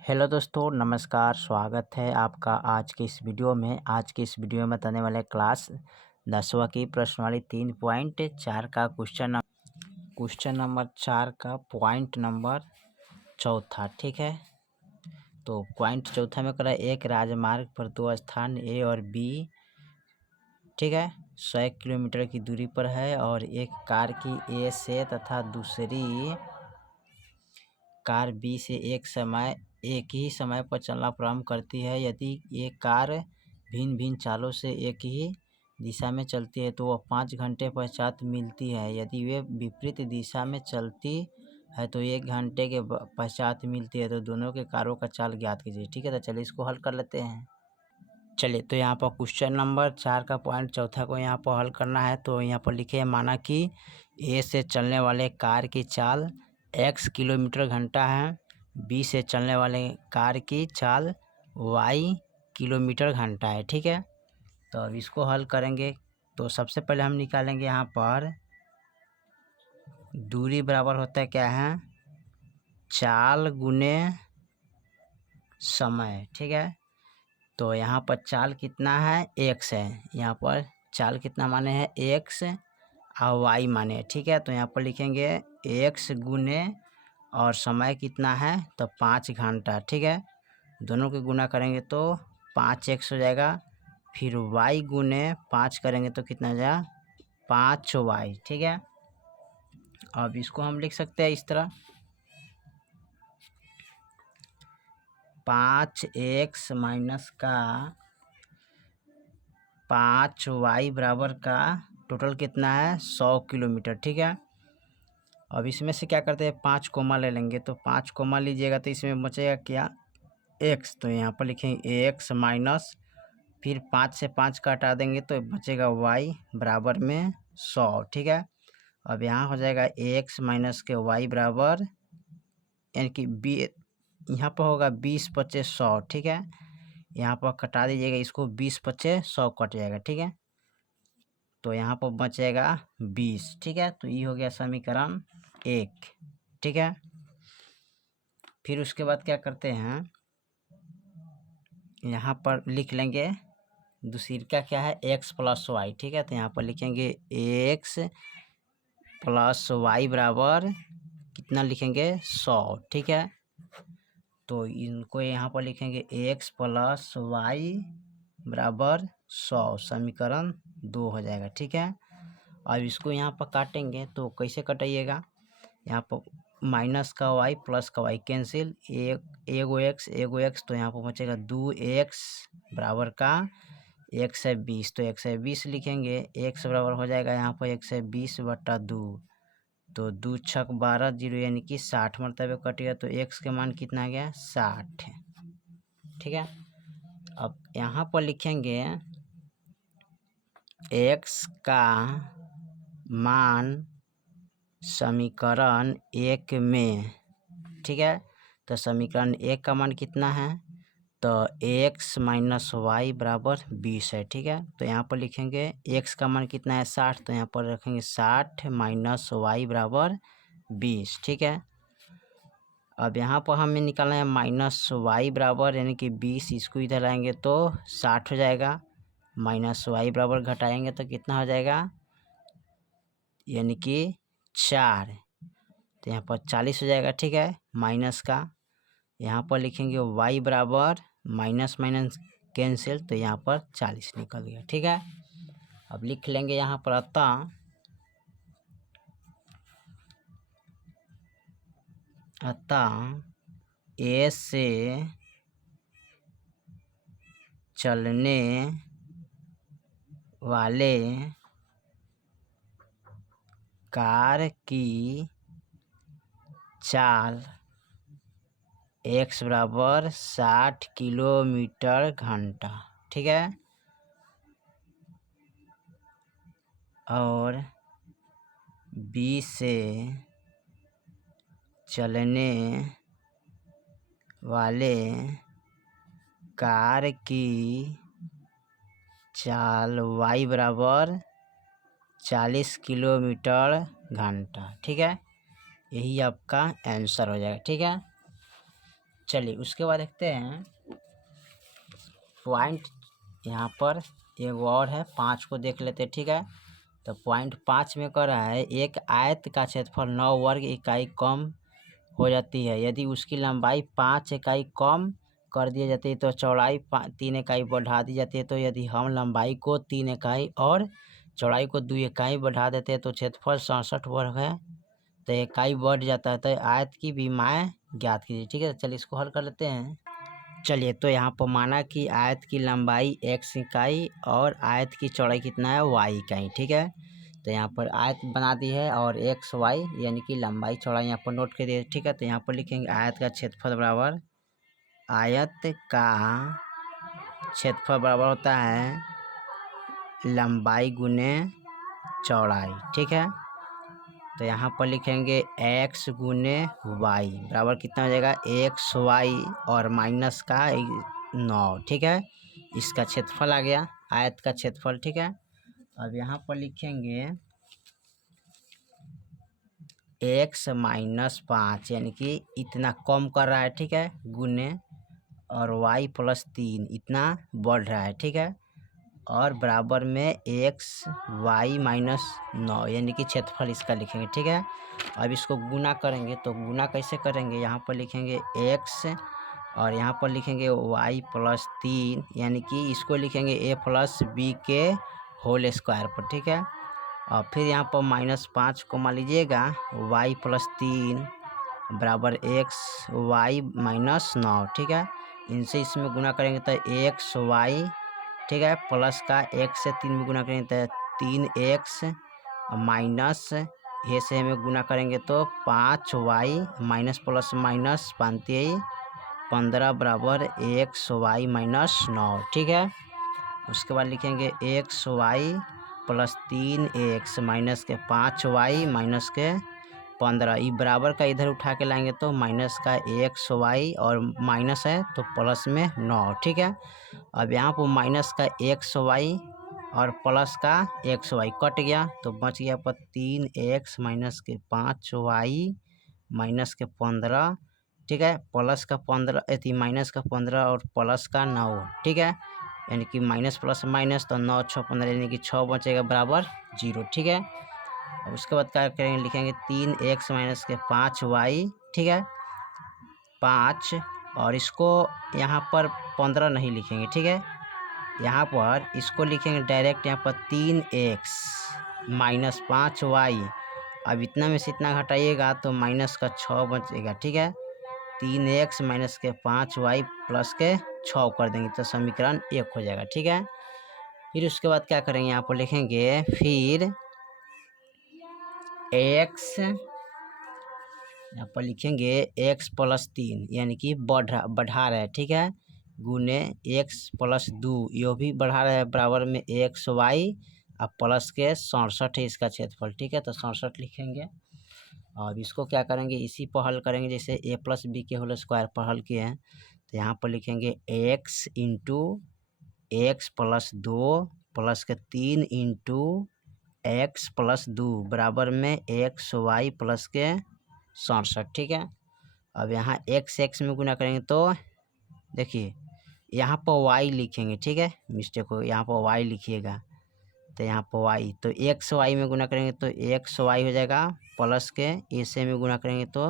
Hello दोस्तों, नमस्कार। स्वागत है आपका आज की इस वीडियो में। आज की इस वीडियो में बताने वाले क्लास 10वीं की प्रश्नावली 3.4 का क्वेश्चन नंबर 4 का पॉइंट नंबर चौथा। ठीक है, तो पॉइंट चौथा में करा एक राजमार्ग पर दो स्थान ए और बी, ठीक है, 100 किलोमीटर की दूरी पर है और एक कार की ए से तथा दूसरी कार बी से एक ही समय पर चलना प्रारंभ करती है। यदि ये कार भिन्न भिन्न चालों से एक ही दिशा में चलती है तो वह 5 घंटे पश्चात मिलती है। यदि वे विपरीत दिशा में चलती है तो 1 घंटे के पश्चात मिलती है। तो दोनों के कारों का चाल ज्ञात कीजिए। ठीक है, तो चलिए इसको हल कर लेते हैं। चलिए, तो यहाँ पर क्वेश्चन नंबर 4 का पॉइंट चौथा को यहाँ पर हल करना है। तो यहाँ पर लिखे, माना कि ए से चलने वाले कार की चाल x किलोमीटर घंटा है, बी से चलने वाले कार की चाल y किलोमीटर घंटा है। ठीक है, तो अब इसको हल करेंगे। तो सबसे पहले हम निकालेंगे यहाँ पर दूरी बराबर होता है क्या है, चाल गुने समय। ठीक है, तो यहाँ पर चाल कितना है, x है। यहाँ पर चाल कितना माने हैं, x और y माने। ठीक है, तो यहाँ पर लिखेंगे x गुने और समय कितना है तो 5 घंटा। ठीक है, दोनों के गुना करेंगे तो 5x हो जाएगा। फिर y गुने 5 करेंगे तो कितना हो जाएगा, 5y। ठीक है, अब इसको हम लिख सकते हैं इस तरह, 5x माइनस का 5y बराबर का टोटल कितना है, 100 किलोमीटर। ठीक है, अब इसमें से क्या करते हैं, 5 कोमा ले लेंगे। तो 5 कोमा लीजिएगा तो इसमें बचेगा क्या, x। तो यहाँ पर लिखेंगे x माइनस, फिर 5 से 5 का हटा देंगे तो बचेगा y बराबर में 100। ठीक है, अब यहाँ हो जाएगा x माइनस के y बराबर, यानी कि यहाँ पर होगा 20 × 5 = 100। ठीक है, यहाँ पर कटा दीजिएगा इसको, 20 × 5 = 100 कट जाएगा। ठीक है, तो यहाँ पर बचेगा 20। ठीक है, तो ये हो गया समीकरण 1। ठीक है, फिर उसके बाद क्या करते हैं, यहाँ पर लिख लेंगे दूसरी का क्या है, x + y। ठीक है, तो यहाँ पर लिखेंगे x + y बराबर कितना लिखेंगे, 100। ठीक है, तो इनको यहाँ पर लिखेंगे x + y बराबर 100, समीकरण 2 हो जाएगा। ठीक है, अब इसको यहाँ पर काटेंगे तो कैसे कटाइएगा, यहाँ पर माइनस का y प्लस का y कैंसिल, एगो x, तो यहाँ पर बचेगा 2x बराबर का 120। तो 120 लिखेंगे, x बराबर हो जाएगा यहाँ पर 120/2। तो 2 × 6 = 12, 0 यानी कि 60 मरतबे कटेगा। तो x के मान कितना आ गया, 60। ठीक है, अब यहाँ पर लिखेंगे x का मान समीकरण 1 में। ठीक है, तो समीकरण 1 का मान कितना है, तो x माइनस y बराबर 20 है। ठीक है, तो यहाँ पर लिखेंगे x का मान कितना है, 60, तो यहाँ पर रखेंगे 60 माइनस y बराबर 20। ठीक है, अब यहाँ पर हमें निकालना है माइनस y बराबर, यानी कि 20, इसको इधर लाएंगे तो 60 हो जाएगा। माइनस y बराबर घटाएंगे तो कितना हो जाएगा, यानी कि 4, तो यहाँ पर 40 हो जाएगा। ठीक है, माइनस का यहाँ पर लिखेंगे y बराबर, माइनस माइनस कैंसिल, तो यहाँ पर 40 निकल गया। ठीक है, अब लिख लेंगे यहाँ पर, अतः ए से चलने वाले कार की चाल x बराबर 60 किलोमीटर घंटा। ठीक है, और b से चलने वाले कार की चाल y बराबर 40 किलोमीटर घंटा। ठीक है, यही आपका आंसर हो जाएगा। ठीक है, चलिए उसके बाद देखते हैं पॉइंट, यहाँ पर एक और है 5 को देख लेते हैं, ठीक है। तो पॉइंट 5 में कह रहा है एक आयत का क्षेत्रफल 9 वर्ग इकाई कम हो जाती है यदि उसकी लंबाई 5 इकाई कम कर दी जाती है तो चौड़ाई 3 इकाई बढ़ा दी जाती है। तो यदि हम लंबाई को 3 इकाई और चौड़ाई को 2 इकाई बढ़ा देते हैं तो क्षेत्रफल 67 वर्ग है, तो इकाई बढ़ जाता है। तो आयत की विमाएँ ज्ञात कीजिए, ठीक है। चलिए इसको हल कर लेते हैं। चलिए तो यहाँ पर माना कि आयत की लंबाई x इकाई और आयत की चौड़ाई कितना है y इकाई, ठीक है। तो यहाँ पर आयत बना दी है और x y यानी कि लंबाई चौड़ाई यहाँ पर नोट कर दिए, ठीक है। तो यहाँ पर लिखेंगे आयत का क्षेत्रफल बराबर, आयत का क्षेत्रफल बराबर होता है लंबाई गुने चौड़ाई, ठीक है। तो यहाँ पर लिखेंगे x गुने y बराबर कितना हो जाएगा एक्स वाई और माइनस का 9, ठीक है। इसका क्षेत्रफल आ गया आयत का क्षेत्रफल, ठीक है। अब यहाँ पर लिखेंगे x माइनस 5 यानी कि इतना कम कर रहा है, ठीक है, गुने और y प्लस 3 इतना बढ़ रहा है, ठीक है। और बराबर में x y माइनस 9 यानी कि क्षेत्रफल इसका लिखेंगे, ठीक है। अब इसको गुना करेंगे तो गुना कैसे करेंगे, यहाँ पर लिखेंगे x और यहाँ पर लिखेंगे y प्लस 3 यानी कि इसको लिखेंगे a प्लस बी के होल स्क्वायर पर, ठीक है। और फिर यहाँ पर माइनस 5 को मान लीजिएगा y प्लस 3 बराबर x y माइनस 9, ठीक है। इनसे इसमें गुना करेंगे तो एक्स वाई, ठीक है, प्लस का x से 3 में गुना करेंगे तो 3x माइनस ये से हमें गुना करेंगे तो 5y माइनस प्लस माइनस 15 बराबर xy माइनस 9, ठीक है। उसके बाद लिखेंगे xy प्लस 3x माइनस के 5y माइनस के 15, ये बराबर का इधर उठा के लाएंगे तो माइनस का xy और माइनस है तो प्लस में 9, ठीक है। अब यहाँ पर माइनस का xy और प्लस का xy कट गया तो बच गया पर 3x माइनस के 5y माइनस के 15, ठीक है, प्लस का 15 माइनस का 15 और प्लस का 9, ठीक है। यानी कि माइनस प्लस माइनस तो 9 6 15 यानी कि 6 बचेगा बराबर 0, ठीक है। और उसके बाद क्या करेंगे, लिखेंगे 3x माइनस के 5y, ठीक है, 5 और इसको यहाँ पर 15 नहीं लिखेंगे, ठीक है। यहाँ पर इसको लिखेंगे डायरेक्ट यहाँ पर 3x माइनस 5y। अब इतना में से इतना घटाइएगा तो माइनस का 6 बचेगा, ठीक है। 3x माइनस के 5y प्लस के 6 कर देंगे तो समीकरण 1 हो जाएगा, ठीक है। फिर उसके बाद क्या करेंगे, यहाँ पर लिखेंगे फिर x, यहाँ पर लिखेंगे x प्लस 3 यानी कि बढ़ा रहा है, ठीक है, गुने x प्लस 2 यो भी बढ़ा रहा है बराबर में xy और प्लस के 67 है इसका क्षेत्रफल, ठीक है। तो 67 लिखेंगे। और इसको क्या करेंगे, इसी पर हल करेंगे जैसे a प्लस बी के होल स्क्वायर पर हल किए हैं। तो यहाँ पर लिखेंगे x into x plus 2 plus के 3 इंटू एक्स प्लस 2 बराबर में xy प्लस के 67, ठीक है। अब यहाँ x में गुना करेंगे तो देखिए यहाँ पर y लिखेंगे, ठीक है, मिस्टेक हो यहाँ पर y लिखिएगा तो यहाँ पर y, तो xy में गुना करेंगे तो xy हो जाएगा प्लस के ऐसे में गुना करेंगे तो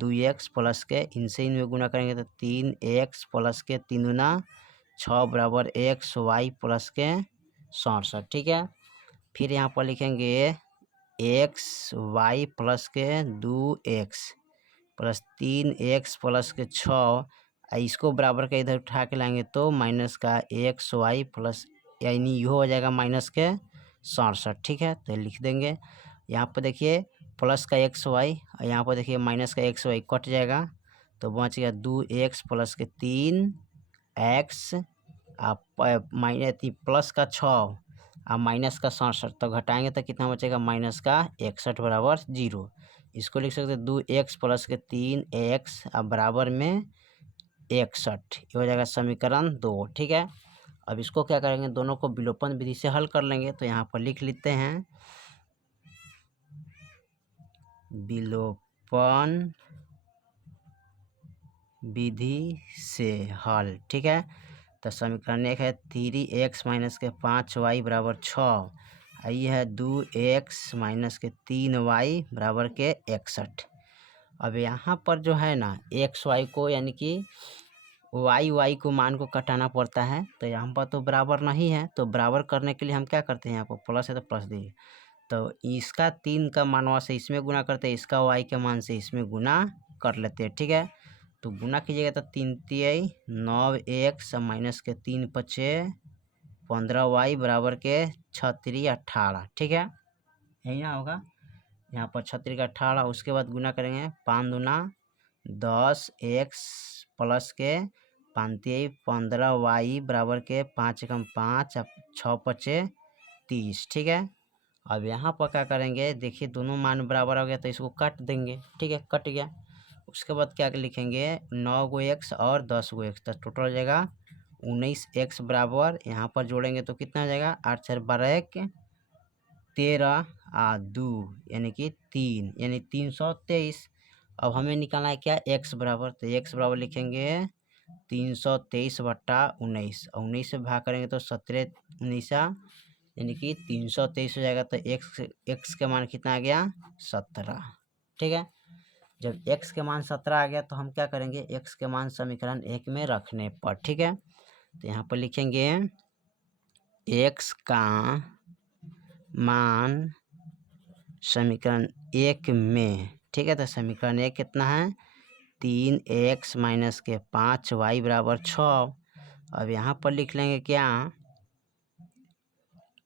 2x प्लस के इनसे इनमें गुना करेंगे तो 3x प्लस के 3 गुना 6 बराबर xy प्लस के 67, ठीक है। फिर यहाँ पर लिखेंगे xy प्लस के 2x प्लस 3x प्लस के 6, इसको बराबर का इधर उठा के लाएंगे तो माइनस का xy प्लस यानी ये हो जाएगा माइनस के 67, ठीक है। तो लिख देंगे यहाँ पर देखिए प्लस का xy और यहाँ पर देखिए माइनस का xy कट जाएगा तो बच गया 2x प्लस के 3x माइनस प्लस का 6 और माइनस का 67, तो घटाएंगे तो कितना बचेगा माइनस का 61 बराबर 0। इसको लिख सकते 2x प्लस के 3x बराबर में 61, ये हो जाएगा समीकरण 2, ठीक है। अब इसको क्या करेंगे, दोनों को विलोपन विधि से हल कर लेंगे। तो यहाँ पर लिख लेते हैं विलोपन विधि से हल। ठीक है, तो समीकरण 1 है 3x माइनस के 5y बराबर 6। ये है 2x माइनस के 3y बराबर के 61। अब यहाँ पर जो है ना एक्स वाई को यानी कि वाई को मान को कटाना पड़ता है, तो यहाँ पर तो बराबर नहीं है, तो बराबर करने के लिए हम क्या करते हैं, यहाँ पर प्लस है तो प्लस दीजिए। तो इसका 3 का मानवा से इसमें गुना करते हैं, इसका y के मान से इसमें गुना कर लेते हैं। ठीक है, तो गुना कीजिएगा तो 3 3 9x माइनस के 3 5 15y बराबर के 6 3 18। ठीक है, यही ना होगा, यहाँ पर 6 3 18। उसके बाद गुना करेंगे 5 दूना 10x प्लस के 5 3 15y बराबर के 5 कम 5 6 5 30। ठीक है, अब यहाँ पर क्या करेंगे, देखिए दोनों मान बराबर हो गया तो इसको काट देंगे। ठीक है, कट गया। उसके बाद क्या लिखेंगे 9 गो x और 10 गो x, तो टोटल हो जाएगा 19x बराबर, यहाँ पर जोड़ेंगे तो कितना हो जाएगा 8 4 12 1 13 2 यानी कि 3 यानी 323। अब हमें निकालना है क्या x बराबर, तो x बराबर लिखेंगे 323 बट्टा 19, 19 से भाग करेंगे तो 17 19 यानी कि 323 हो जाएगा। तो x के मान कितना आ गया 17। ठीक है, जब x के मान 17 आ गया तो हम क्या करेंगे, x के मान समीकरण 1 में रखने पर। ठीक है, तो यहाँ पर लिखेंगे x का मान समीकरण 1 में। ठीक है, तो समीकरण 1 कितना है 3x माइनस के 5y बराबर 6। अब यहाँ पर लिख लेंगे क्या,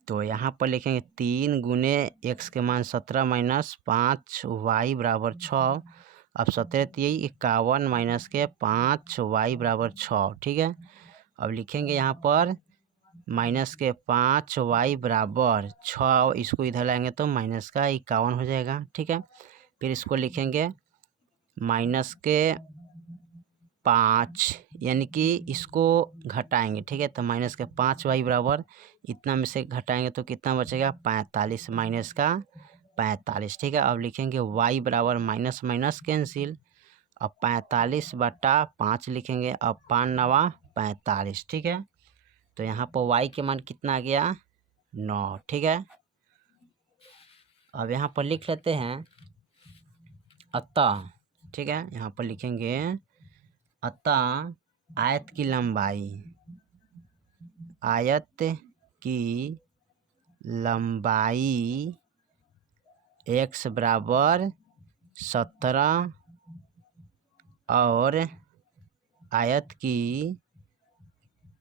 तो यहाँ पर लिखेंगे 3 गुने x के मान 17 माइनस 5y बराबर 6। अब 17 3 51 माइनस के 5y बराबर 6। ठीक है, अब लिखेंगे यहाँ पर माइनस के 5y बराबर 6, इसको इधर लाएंगे तो माइनस का 51 हो जाएगा। ठीक है, फिर इसको लिखेंगे माइनस के 5 यानी कि इसको घटाएंगे। ठीक है, तो माइनस के 5y बराबर इतना में से घटाएंगे तो कितना बचेगा 45 माइनस का 45। ठीक है, अब लिखेंगे y बराबर माइनस माइनस कैंसिल, अब 45 बटा 5 लिखेंगे, अब 5 9 45। ठीक है, तो यहाँ पर y के मान कितना आ गया 9। ठीक है, अब यहाँ पर लिख लेते हैं अतः। ठीक है, यहाँ पर लिखेंगे अतः आयत की लंबाई, आयत की लंबाई x बराबर 17 और आयत की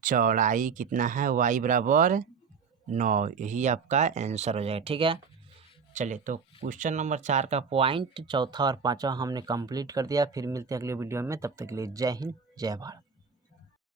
चौड़ाई कितना है y बराबर 9। यही आपका आंसर हो जाएगा। ठीक है, चलिए तो क्वेश्चन नंबर 4 का पॉइंट चौथा और पांचवा हमने कंप्लीट कर दिया। फिर मिलते हैं अगले वीडियो में, तब तक के लिए जय हिंद जय भारत।